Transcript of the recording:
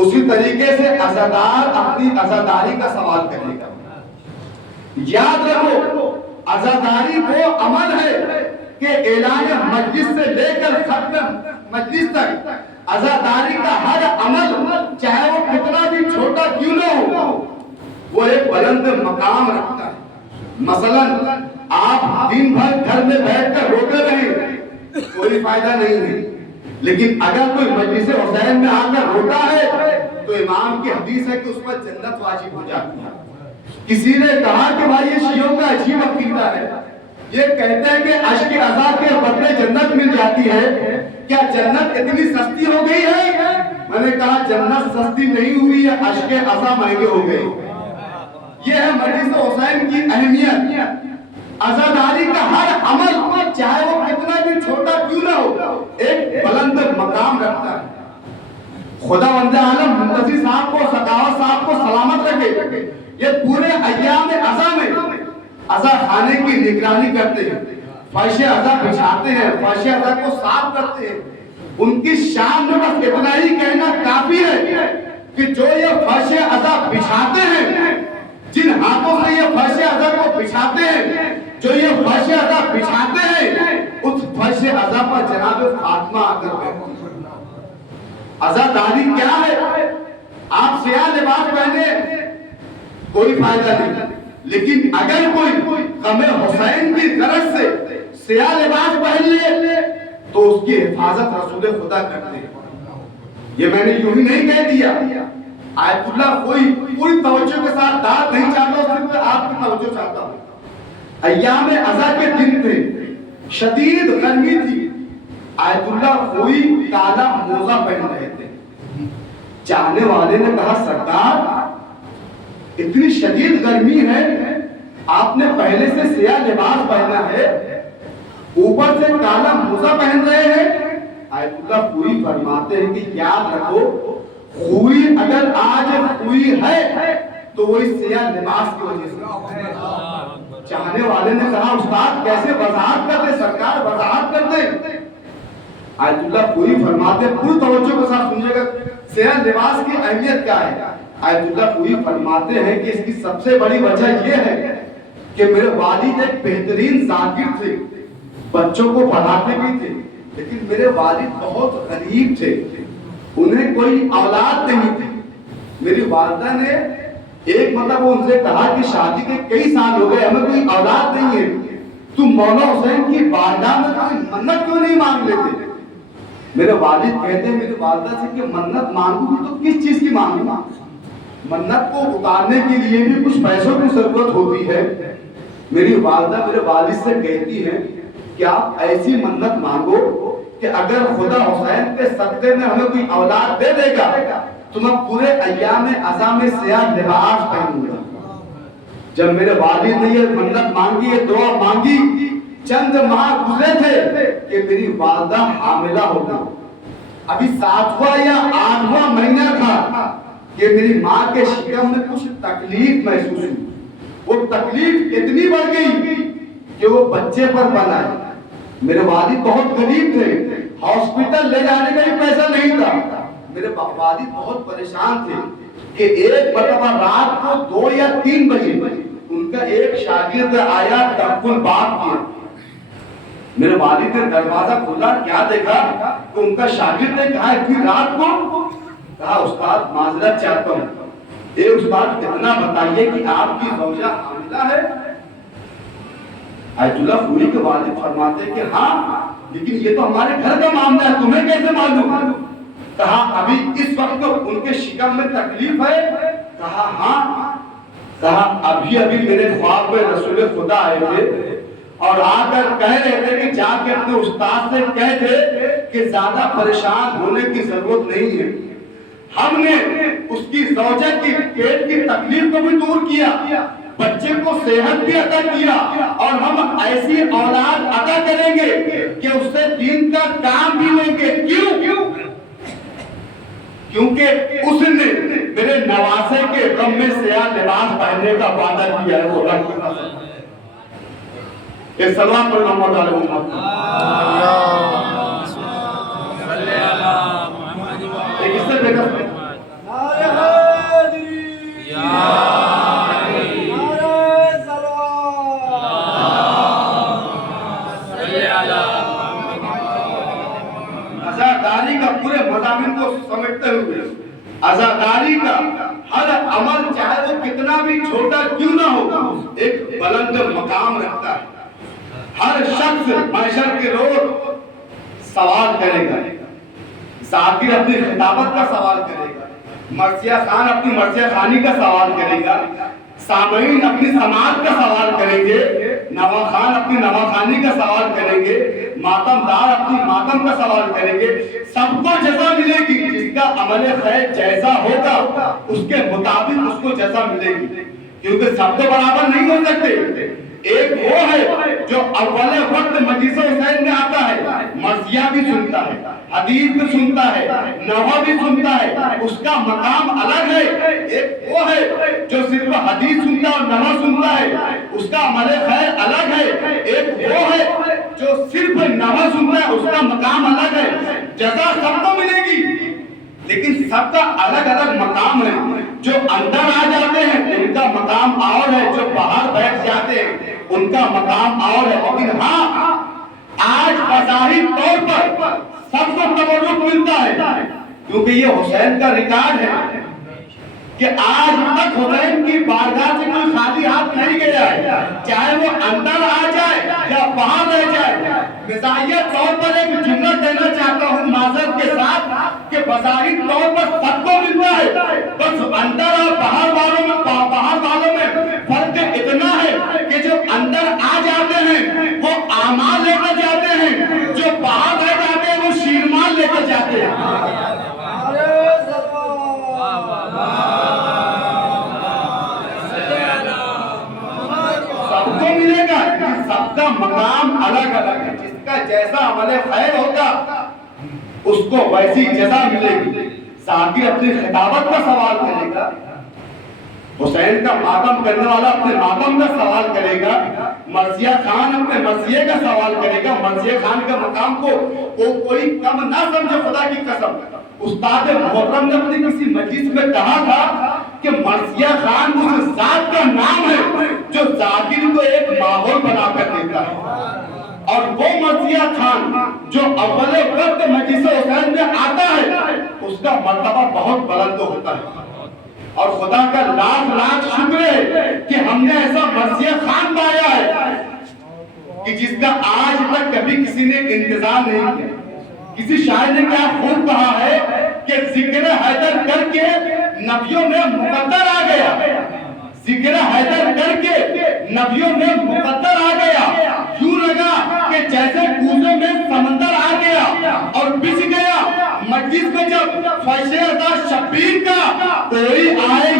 اسی طریقے سے عزادار اپنی عزاداری کا سوال کرے گا. یاد رکھو عزاداری وہ عمل ہے کہ اعلان مجلس سے لے کر ختم مجلس تک عزاداری کا ہر عمل چاہے وہ کتنا بھی چھوٹا کیوں نہ ہو وہ ایک بلند مقام رکھتا ہے. مثلا آپ دن بھر گھر میں بیٹھ کر روتے رہیں کوئی فائدہ نہیں ہے، لیکن اگر کوئی مجلس حسین میں آ کر روتا ہے تو امام کی حدیث ہے کہ اس پر جنت واجب ہو جاتی ہے. کسی نے کہا کہ بھائی یہ شیعوں کا عجیب عقیدہ ہے، یہ کہتے ہیں کہ اشک عزا کے بدلے جنت مل جاتی ہے، کیا جنت اتنی سستی ہو گئی ہے؟ میں نے کہا جنت سستی نہیں ہوئی ہے، اشک عزا مہنگے ہو گئے. یہ ہے مجلس حسین کی اہمیت. عزاداری کا ہر عمل چاہے وہ کتنا بھی چھوٹا کیوں نہ ہو ایک بلند مقام رکھتا ہے. خدا وند عالم منتظر صاحب کو سخاوت صاحب کو سلامت رکھے، یہ پورے ایام عزا میں عزا خانے کی نگرانی کرتے ہیں، فرش عزا بچھاتے ہیں، فرش عزا کو صاف کرتے ہیں. ان کی شان میں بس اتنا ہی کہنا کافی ہے کہ جو یہ فرش عزا بچھاتے ہیں، جن ہاتھوں سے یہ فرش عزا کو بچھاتے ہیں، جو یہ فرش عزا بچھاتے ہیں، اس فرش عزا پر جناب فاطمہ آ کر بیٹھتے ہیں. عزاداری کیا ہے؟ آپ سیاہ لباس پہنے کوئی فائدہ نہیں، لیکن اگر کوئی غم حسین کی غرض سے سیاہ لباس پہن لے تو اس کی حفاظت رسول خدا کرتے ہیں. یہ میں نے یوں ہی نہیں کہہ دیا. آیت اللہ کوئی پوری توجہ کے ساتھ داد نہیں چاہتا، صرف آپ کی توجہ چاہتا ہوں. ایام عزا کے دن تھے، شدید گرمی تھی. آیت اللہ کوئی کالا موزہ پہن رہے تھے. چاہنے والے نے کہا سرکار اتنی شدید گرمی ہے، آپ نے پہلے سے سیاہ لباس پہنا ہے، اوپر سے کالا موزہ پہن رہے ہیں. آیت اللہ کوئی فرماتے ہیں کہ یاد رکھو خوئی اگر آج خوئی ہے تو وہ اس سیاہ لباس کی وجہ سے. چاہنے والے نے کہا استاد کیسے وضاحت کرتے سرکار، وضاحت کرتے. آیت اللہ کوئی فرماتے ہیں پوری توجہ کے ساتھ سنیے گا سیاہ لباس کی اہمیت کیا ہے. آیت اللہ کوئی فرماتے ہیں کہ اس کی سب سے بڑی وجہ یہ ہے کہ میرے والد ایک بہترین ذاکر تھے، بچوں کو پڑھاتے بھی تھے، لیکن میرے والد بہت غریب تھے، انہیں کوئی اولاد نہیں تھی. میری والدہ نے ایک مرتبہ ان سے کہا کہ شادی کے کئی سال ہو گئے ہمیں کوئی اولاد نہیں ہے، تم مولا حسین کی بارگاہ میں کوئی منت کیوں نہیں مانگ لیتے؟ میرے والد کہتے ہیں میری والدہ سے کہ منت مانگوں گی تو کس چیز کی مانگوں؟ منت کو اتارنے کے لیے بھی کچھ پیسوں کی ضرورت ہوتی ہے. میری والدہ میرے والد سے کہتی ہیں کہ آپ ایسی منت مانگو کہ اگر خدا حسین کے صدقے میں ہمیں کوئی اولاد دے دے گا تو میں پورے ایام عزا میں سیاہ لباس پہنوں گا. جب میرے والد نے یہ منت مانگی، یہ دعا مانگی، چند ماہ گزرے تھے کہ میری والدہ حاملہ ہو گئی. ابھی 7واں یا 8واں مہینہ تھا کہ میری ماں کے شکم میں کچھ تکلیف محسوس ہوئی. وہ تکلیف اتنی بڑھ گئی کہ وہ بچے پر بن آئی. میرے والد بہت غریب تھے، ہاسپٹل لے جانے کا بھی پیسہ نہیں تھا. میرے والد بہت پریشان تھے کہ ایک مرتبہ رات کو 2 یا 3 بجے ان کا ایک شاگرد آیا تقبل بات کیا. میرے والد نے دروازہ کھولا، کیا دیکھا کہ ان کا شاگرد نے کہا اتنی رات کو؟ کہا استاد معذرت چاہتا ہوں. اے استاد اتنا بتائیے کہ آپ کی زوجہ حاملہ ہے؟ آیت اللہ خوری کے والد فرماتے ہیں کہ ہاں، لیکن یہ تو ہمارے گھر کا معاملہ ہے، تمہیں کیسے معلوم؟ کہا ابھی اس وقت ان کے شکم میں تکلیف ہے؟ کہا ہاں. کہا ابھی میرے خواب میں رسول خدا آئے تھے اور آ کر کہہ رہے تھے کہ جا کے اپنے استاد سے کہہ دے کہ زیادہ پریشان ہونے کی ضرورت نہیں ہے. ہم نے اس کی زوجہ کی پیٹ کی تکلیف کو بھی دور کیا، بچے کو صحت بھی عطا کیا، اور ہم ایسی اولاد عطا کریں گے کہ اس سے دین کا کام بھی لیں گے. کیوں؟ کیونکہ اس نے میرے نواسے کے غم میں سیاہ لباس پہننے کا وعدہ کیا ہے. وہ رب کا قسم. ایک سلام پر محمد علیہ محمد. ایک اس سے دیکھا کرتے ہوئے عزاداری کا ہر عمل چاہے وہ کتنا بھی چھوٹا کیوں نہ ہو ایک بلند مقام رکھتا ہے۔ ہر شخص محشر کے روز سوال کرے گا، ذاکر اپنی خطابت کا سوال کرے گا، مرثیہ خان اپنی مرثیہ خانی کا سوال کرے گا، سامعین اپنی سماعت کا سوال کریں گے، نوا خان اپنی نوا خانی کا سوال کریں گے، ماتم دار اپنی ماتم کا سوال کریں گے۔ سب کو جزا ملے گی، جس کا عمل خیر جیسا ہوگا اس کے مطابق اس کو جزا ملے گی، کیونکہ سب تو برابر نہیں ہو سکتے۔ ایک وہ ہے جو اول وقت مجلس حسین میں آتا ہے، مرثیہ بھی سنتا ہے، حدیث بھی سنتا ہے، نوا بھی سنتا ہے، اس کا مقام الگ ہے۔ ایک وہ ہے جو صرف حدیث سنتا اور نوا سنتا ہے، اس کا عمل خیر الگ ہے۔ ایک وہ ہے جو صرف نوا سنتا ہے، اس کا مقام الگ ہے۔ جزا سب کو ملے گی لیکن سب کا الگ الگ مقام ہے۔ جو اندر آ جاتے ہیں ان کا مقام اور ہے، جو باہر بیٹھ جاتے ہیں ان کا مقام اور ہے۔ لیکن ہاں آج بظاہر طور پر سب کو تبرک ملتا ہے، کیونکہ یہ حسین کا ریکارڈ ہے کہ آج تک حسین کی بارگاہ سے کوئی خالی ہاتھ نہیں گیا ہے، چاہے وہ اندر آ جائے یا باہر رہ جائے۔ مزاحیہ طور پر ایک جملہ دینا چاہتا ہوں معذرت کے ساتھ کہ بظاہر طور پر سب کو ملتا ہے، بس اندر اور باہر والوں میں فرق اتنا ہے کہ جو اندر آ جاتے ہیں وہ اعمال لے کر جاتے ہیں، جو باہر رہ جاتے ہیں وہ شیرمال لے کر جاتے ہیں۔ سب کو ملے گا، سب کا مقام الگ الگ ہے۔ جس کا جیسا عمل خیر ہوگا اس کو ویسی جزا ملے گی۔ ذاکر اپنی خطابت کا سوال کرے گا، حسین کا ماتم کرنے والا اپنے ماتم کا سوال کرے گا، مرثیہ خان اپنے مرثیے کا سوال کرے گا۔ مرثیہ خان کا مقام کو کوئی کم نہ سمجھے، خدا کی قسم۔ استاد محترم نے اپنی کسی مجلس میں کہا تھا کہ مرثیہ خان اس ذات کا نام ہے جو ذاکر کو ایک ماحول بنا کر دیتا ہے، اور وہ مرثیہ خان جو اول وقت مجلس حسین میں آتا ہے اس کا مرتبہ بہت بلند ہوتا ہے۔ اور خدا کا لاکھ لاکھ شکر ہے کہ ہم نے ایسا مرثیہ خان پایا ہے کہ جس کا آج تک کبھی کسی نے انتظام نہیں کیا۔ کسی شاعر نے کیا خوب کہا ہے کہ ذکر حیدر کر کے نبیوں میں مقدر آ گیا، ذکر حیدر کر کے نبیوں میں مقدر آ گیا، یوں لگا کہ جیسے کوزے میں سمندر آ گیا اور بچ گیا۔ مجلس میں جب فیض رضا شبیر کا کوئی آئے